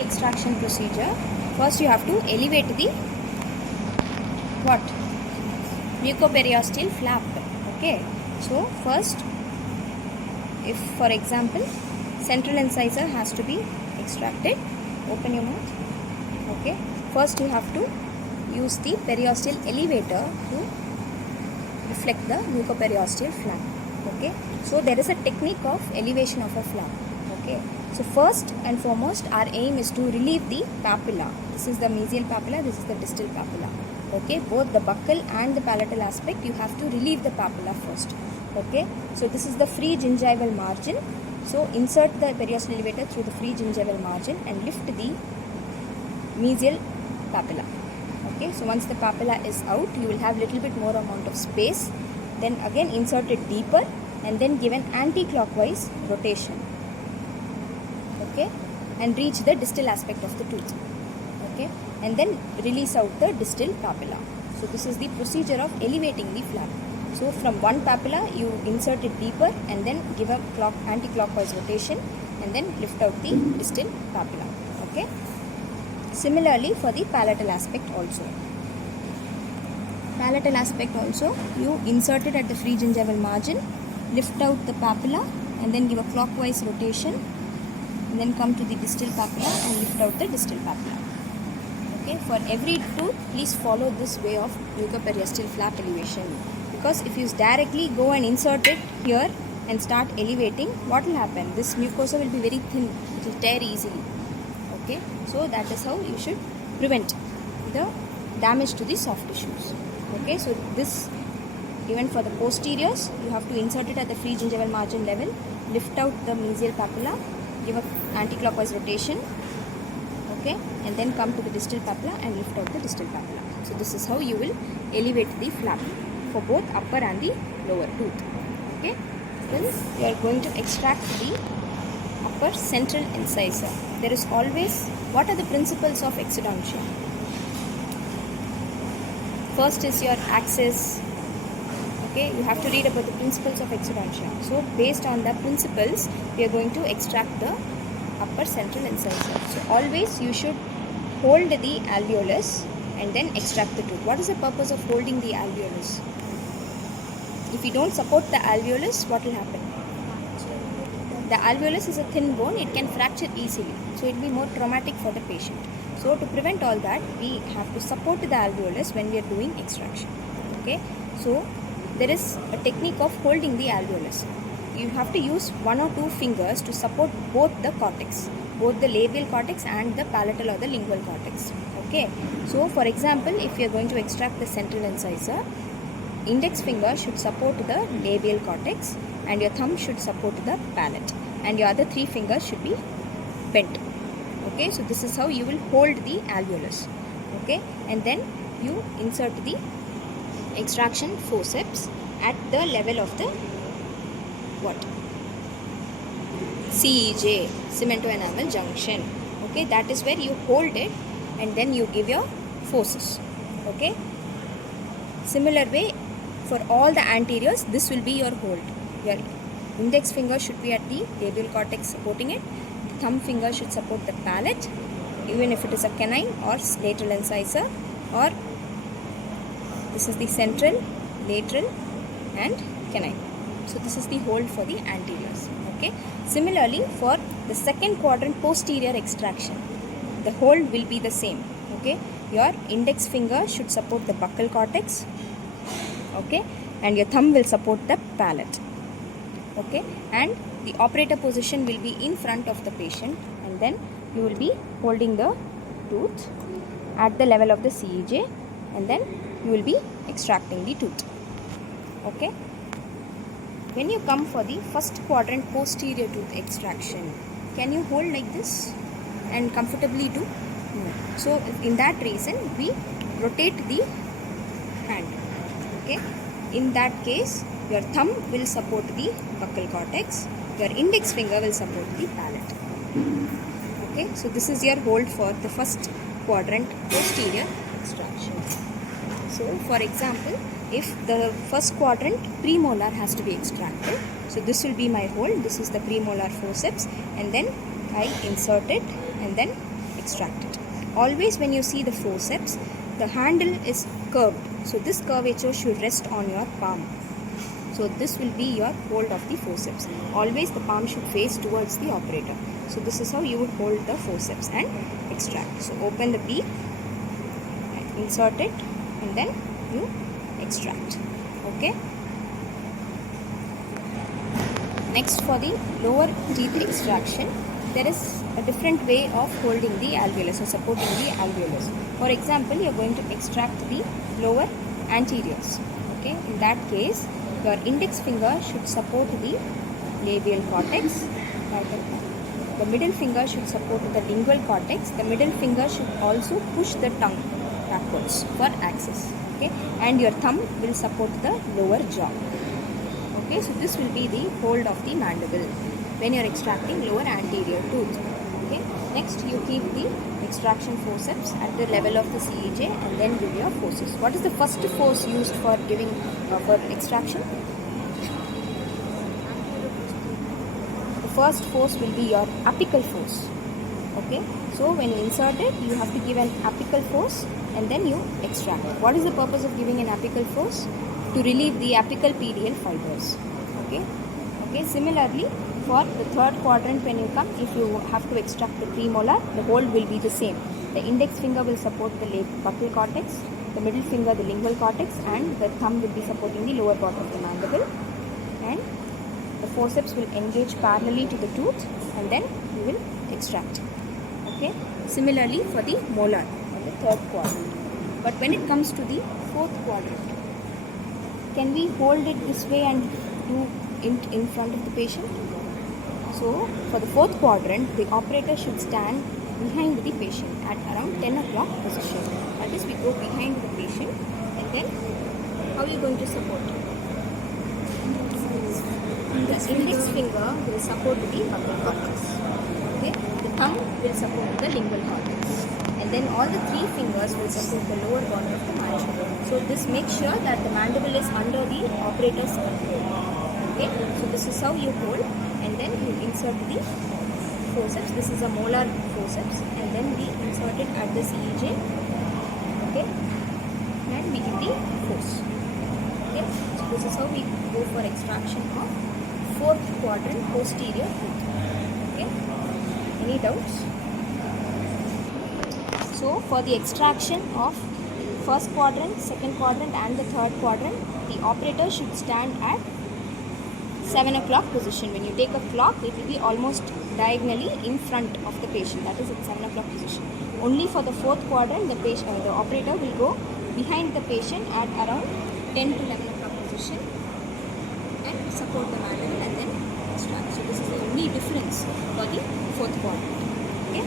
Extraction procedure. First you have to elevate the what? Mucoperiosteal flap. Okay. So first, if for example central incisor has to be extracted, open your mouth. Okay. First you have to use the periosteal elevator to reflect the mucoperiosteal flap. Okay. So there is a technique of elevation of a flap. Okay. So first and foremost, our aim is to relieve the papilla. This is the mesial papilla, this is the distal papilla. Okay, both the buccal and the palatal aspect, you have to relieve the papilla first. Okay, so this is the free gingival margin. So insert the periosteal elevator through the free gingival margin and lift the mesial papilla. Okay, so once the papilla is out, you will have little bit more amount of space. Then again insert it deeper and then give an anti-clockwise rotation. Okay, and reach the distal aspect of the tooth. Okay, and then release out the distal papilla. So this is the procedure of elevating the flap. So from one papilla you insert it deeper and then give a anti-clockwise rotation and then lift out the distal papilla. Okay, similarly for the palatal aspect also. Palatal aspect also, you insert it at the free gingival margin, lift out the papilla and then give a clockwise rotation and then come to the distal papilla and lift out the distal papilla. Okay, for every tooth, please follow this way of mucoperiosteal flap elevation, because if you directly go and insert it here and start elevating, what will happen? This mucosa will be very thin, it will tear easily. Okay, so that is how you should prevent the damage to the soft tissues. Okay, so this, even for the posteriors, you have to insert it at the free gingival margin level, lift out the mesial papilla, give a anti-clockwise rotation, okay, and then come to the distal papilla and lift out the distal papilla. So this is how you will elevate the flap for both upper and the lower tooth. Okay, then you are going to extract the upper central incisor. There is always, what are the principles of exodontia? First is your axis. Okay, you have to read about the principles of exodontia. So based on the principles, we are going to extract the upper central incisor. So always you should hold the alveolus and then extract the tooth. What is the purpose of holding the alveolus? If you don't support the alveolus, what will happen? The alveolus is a thin bone, it can fracture easily. So it will be more traumatic for the patient. So to prevent all that, we have to support the alveolus when we are doing extraction. Okay, so there is a technique of holding the alveolus. You have to use one or two fingers to support both the cortex, both the labial cortex and the palatal or the lingual cortex. Okay, so for example, if you are going to extract the central incisor, index finger should support the labial cortex and your thumb should support the palate and your other three fingers should be bent. Okay, so this is how you will hold the alveolus. Okay, and then you insert the extraction forceps at the level of the what? CEJ, cemento-enamel junction. Okay, that is where you hold it and then you give your forces. Okay, similar way for all the anteriors, this will be your hold. Your index finger should be at the labial cortex supporting it. The thumb finger should support the palate, even if it is a canine or lateral incisor, or this is the central, lateral and canine. So this is the hold for the anteriors. Okay. Similarly, for the second quadrant posterior extraction, the hold will be the same. Okay. Your index finger should support the buccal cortex. Okay. And your thumb will support the palate. Okay. And the operator position will be in front of the patient, and then you will be holding the tooth at the level of the CEJ, and then you will be extracting the tooth. Okay. When you come for the first quadrant posterior tooth extraction, can you hold like this and comfortably do? No. So in that reason, we rotate the hand. Okay. In that case, your thumb will support the buccal cortex, your index finger will support the palate. Okay. So this is your hold for the first quadrant posterior extraction. So for example, if the first quadrant premolar has to be extracted, so this will be my hold, this is the premolar forceps, and then I insert it and then extract it. Always when you see the forceps, the handle is curved. So this curvature should rest on your palm. So this will be your hold of the forceps. Always the palm should face towards the operator. So this is how you would hold the forceps and extract. So open the beak, insert it, and then you extract. Okay. Next, for the lower teeth extraction, there is a different way of holding the alveolus or supporting the alveolus. For example, you are going to extract the lower anteriors. Okay. In that case, your index finger should support the labial cortex. The middle finger should support the lingual cortex. The middle finger should also push the tongue backwards for access. Okay, and your thumb will support the lower jaw. Okay, so this will be the hold of the mandible when you are extracting lower anterior tooth. Okay, next you keep the extraction forceps at the level of the CEJ and then give your forces. What is the first force used for giving for extraction? The first force will be your apical force. Okay, so when you insert it, you have to give an apical force and then you extract. What is the purpose of giving an apical force? To relieve the apical PDL fibers. Okay, okay. Similarly, for the third quadrant, when you come, if you have to extract the premolar, the hold will be the same. The index finger will support the buccal cortex, the middle finger the lingual cortex, and the thumb will be supporting the lower part of the mandible. And the forceps will engage parallelly to the tooth, and then you will extract. Okay. Similarly for the molar or the third quadrant. But when it comes to the fourth quadrant, can we hold it this way and do in front of the patient? So for the fourth quadrant, the operator should stand behind the patient at around 10 o'clock position. That is, we go behind the patient, and then how are you going to support? The index finger will support the buccal cortex. Okay? The thumb will support the lingual cortex. And then all the three fingers will support the lower border of the mandible. So this makes sure that the mandible is under the operator's control. Okay, so this is how you hold, and then you insert the forceps. This is a molar forceps, and then we insert it at the CEJ. Okay, and we give the force. Okay, so this is how we go for extraction of fourth quadrant posterior tooth. Okay, any doubts? So for the extraction of first quadrant, second quadrant and the third quadrant, the operator should stand at 7 o'clock position. When you take a clock, it will be almost diagonally in front of the patient. That is at 7 o'clock position. Only for the fourth quadrant, the operator will go behind the patient at around 10 to 11 o'clock position and support the mandible and then extract. So this is the only difference for the fourth quadrant. Okay.